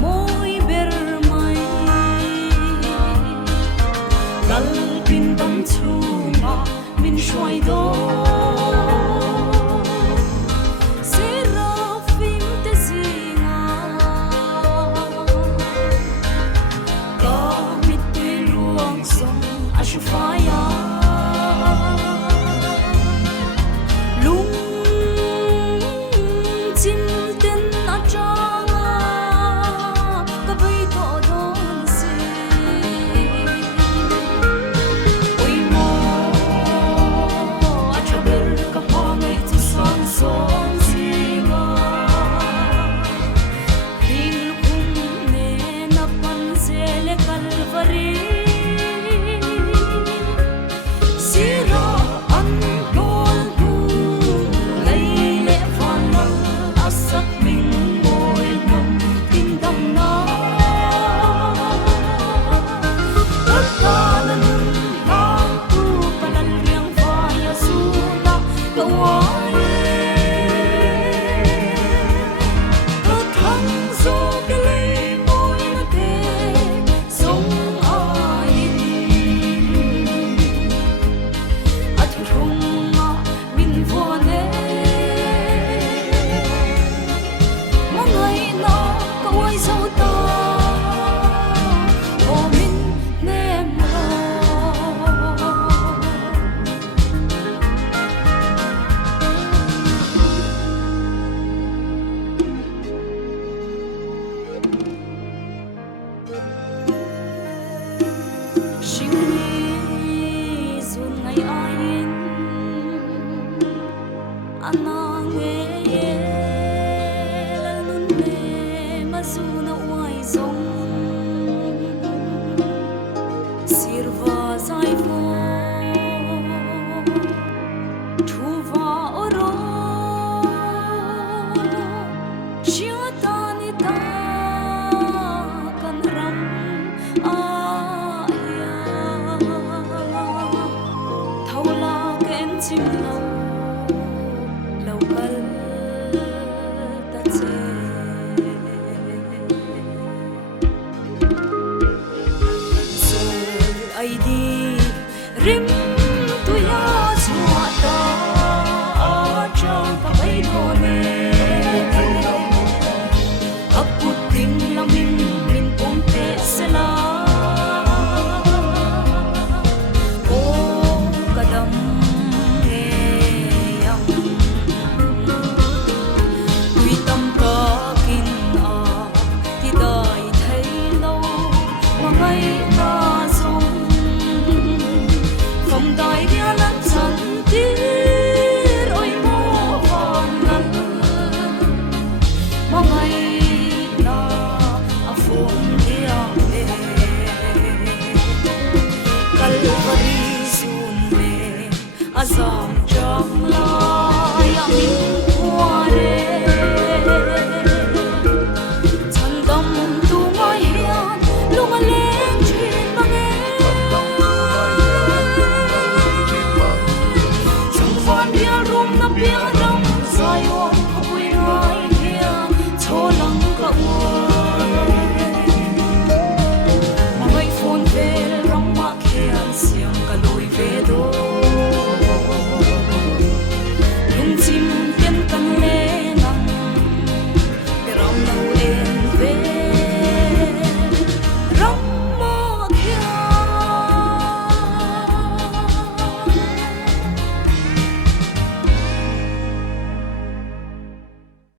Môi ber mai dal pin dam chunga min shwai do serafim te zinga ka mit te luang song ashufaya lung chim ten acha rim tu ya chua ta chang pa bai do ne aput ting lamin min pom te sela o kadam he yang wi tam ka kin a ti dai thai lo ma ngai ta dai dia lan san tir oi mo van nan mo ngai na a phum dia me kal vari sun me azam